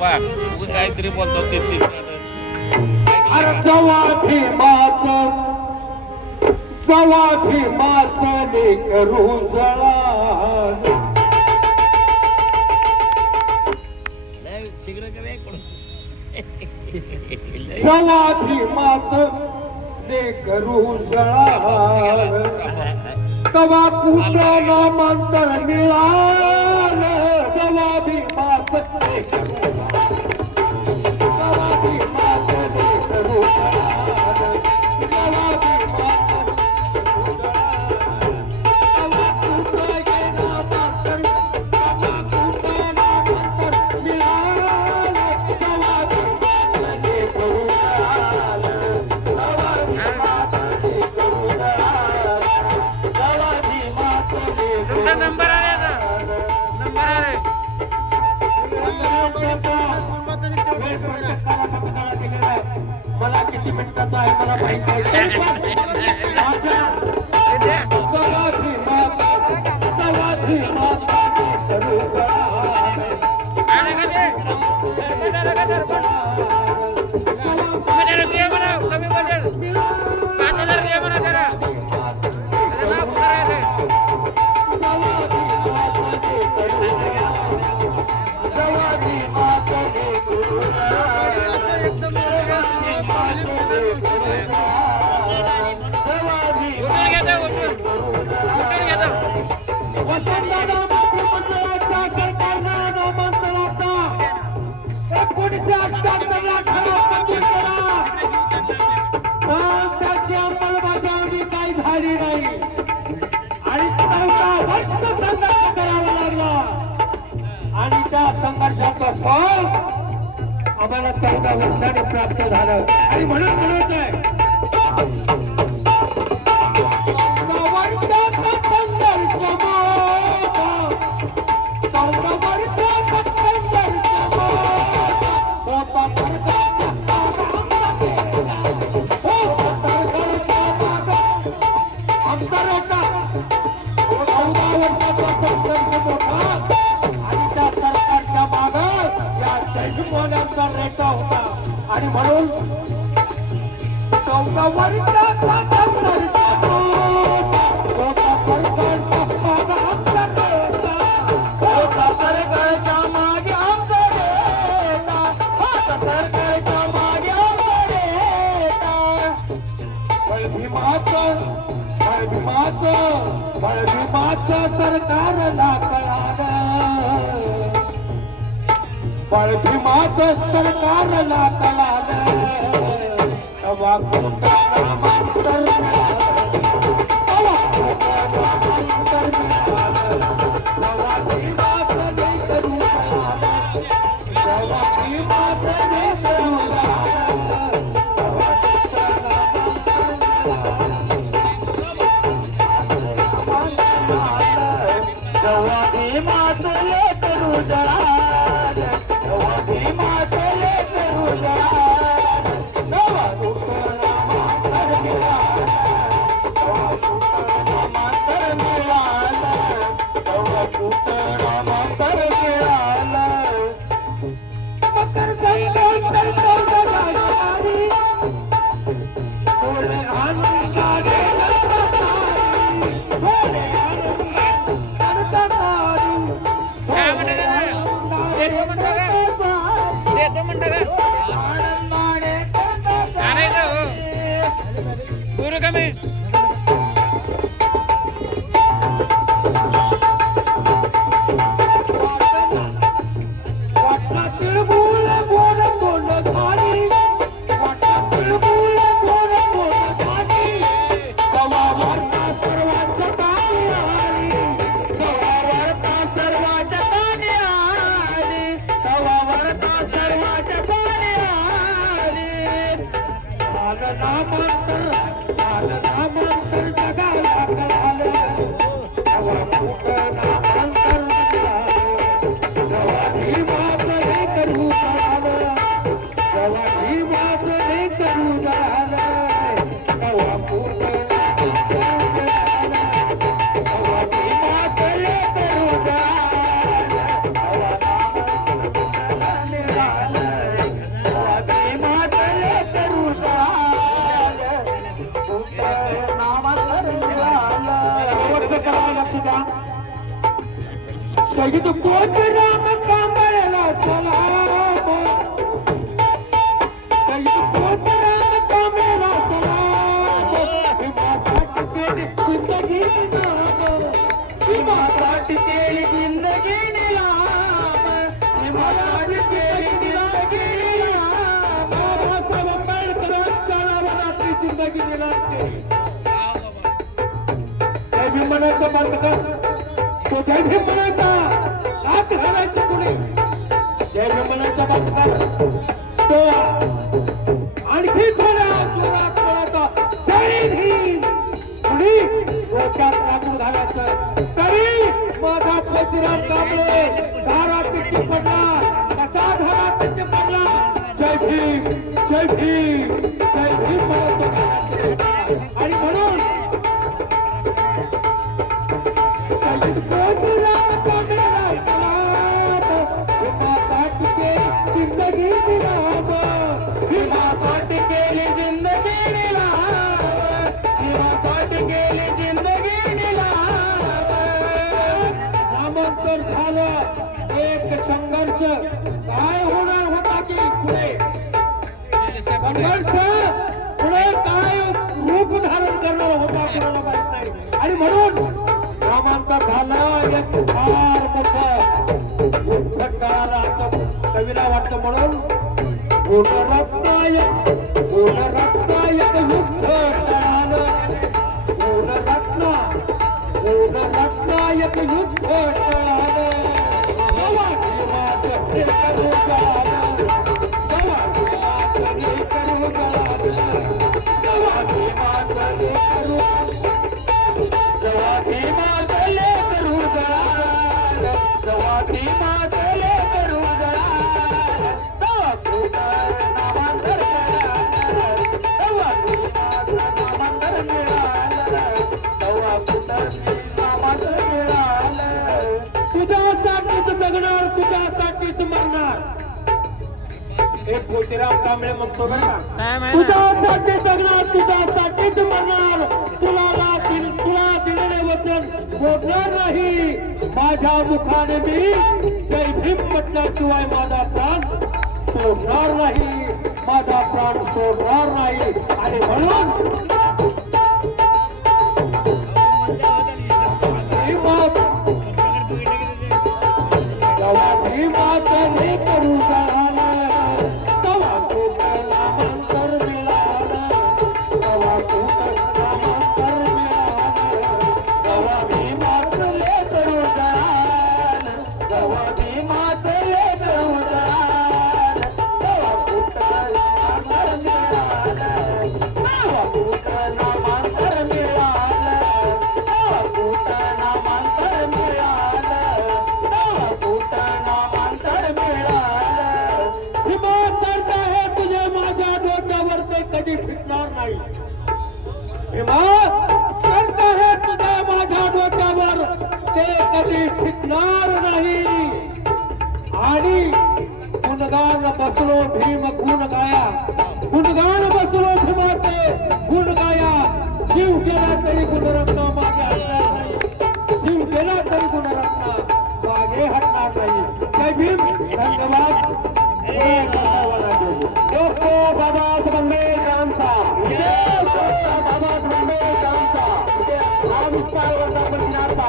वा उगा काहीतरी बोलतो ते अरे जवा भीमाचं लेकरू जळा जवा भीमाचं लेकरू जळा तवा कुठं मंतर मिळालं जवा भीमाचं लेकरू जवा भीमाचं लेकरू नंबर आहे ना नंबर आहे मला किती मिनिटाचा आहे मला माहिती अंमलबजावणी काही झाली नाही आणि 14 वर्ष संघर्ष करावा लागला आणि त्या संघर्षाचं फळ आम्हाला 14 वर्षांनी प्राप्त झालं आणि म्हणून म्हणायचं आहे रेटा होता आणि म्हणून 14 सरकारला कळालं भीमाचं सरकारला कळालं तेव्हा कुठं शहीद पोचराम कांबळेला सलाम शहीद पोचराम कांबळेला सलाम भीमासाठी केली जिंदगी भीमासाठी केली जिंदगी निलाम भीमासाठी केली जिंदगी निलाम बाबासाहेब आंबेडकरांच्या नावाने जिंदगी निलाम केली जय भीम म्हणायचं बंद कर तो जय भीम म्हणायचा रात घालायची कुणी जय भीम म्हणायचा बंद कर तो आणखी थोड्या जोरात बोलायचा जय भीम कुणी डोक्यात कापून घालायचं तरी माझा पोचराम कांबळे धारात किती पडला कसा धारात किती पडला जय भीम जय भीम जय भीम म्हणतो आणि म्हणून शहीद पोचराम कांबळेला सलाम भीमासाठी केली जिंदगी निलाम भीमासाठी केली जिंदगी निलाम भीमासाठी केली जिंदगी निलाम नामांतर झालं एक संघर्ष काय होणार होता की पुढे संघर्ष पुढे काय रूप धारण करणार होता कोणाला माहित नाही आणि म्हणून नामांतर झालं एक फार मोठं उद्धट असं कवीला वाटतं म्हणून गुणरत्नायक युद्ध टळालं गुणरत्नायक युद्ध टळालं तेव्हा भीमाचं हे करू गळालं तेव्हा भीमाचं हे करू गळालं तेव्हा भीमाचं हे करू जेव्हा भीमाचं हे करू गळालं जेव्हा भीमाचं हे करू गळालं तेव्हा कुठं नामांतर मिळालं तेव्हा भीमाचं नामांतर मिळालं तेव्हा कुठं नामांतर मिळालं तुझ्यासाठीच जगणार तुझ्यासाठीच मरणार हे पोचराम कांबळे म्हणतो बरं का तुझ्यासाठी जगणार तुझ्यासाठीच मरणार तुला दिलेले वचन मोडणार नाही माझ्या मुखाने मी जय भीम म्हटल्याशिवाय माझा प्राण सोडणार नाही माझा प्राण सोडणार नाही आणि म्हणून भीमाचं हे करू गळालं तेव्हा कुठं नामांतर मिळालं तेव्हा कुठं नामांतर मिळालं तेव्हा भीमाचं हे करू गळालं तेव्हा भीमाचं हे करू गळालं तेव्हा कुठं नामांतर मिळालं तेव्हा कुठं नामांतर मिळालं तेव्हा कुठं नामांतर मिळालं तेव्हा कुठं नामांतर मिळालं भीमा करता हे तुझ्या माझ्या डोक्यावर ते कधी फिरणार नाही भीमा करता हे तुझ्या माझ्या डोक्यावर ते कधी फिरणार नाही आणि गुणगान बसलो भीम गुण गाया गुणगान बसलो भीमाचे गुण गाया जीव गेला तरी गुणरत्न मागे हटणार नाही जीव गेला तरी गुणरत्न मागे हटणार नाही जय भीम धन्यवाद बाबासाहेब आंबेडकरांचा बाबासाहेब आंबेडकरांचा हा विस्तार वर्धापन दिनाचा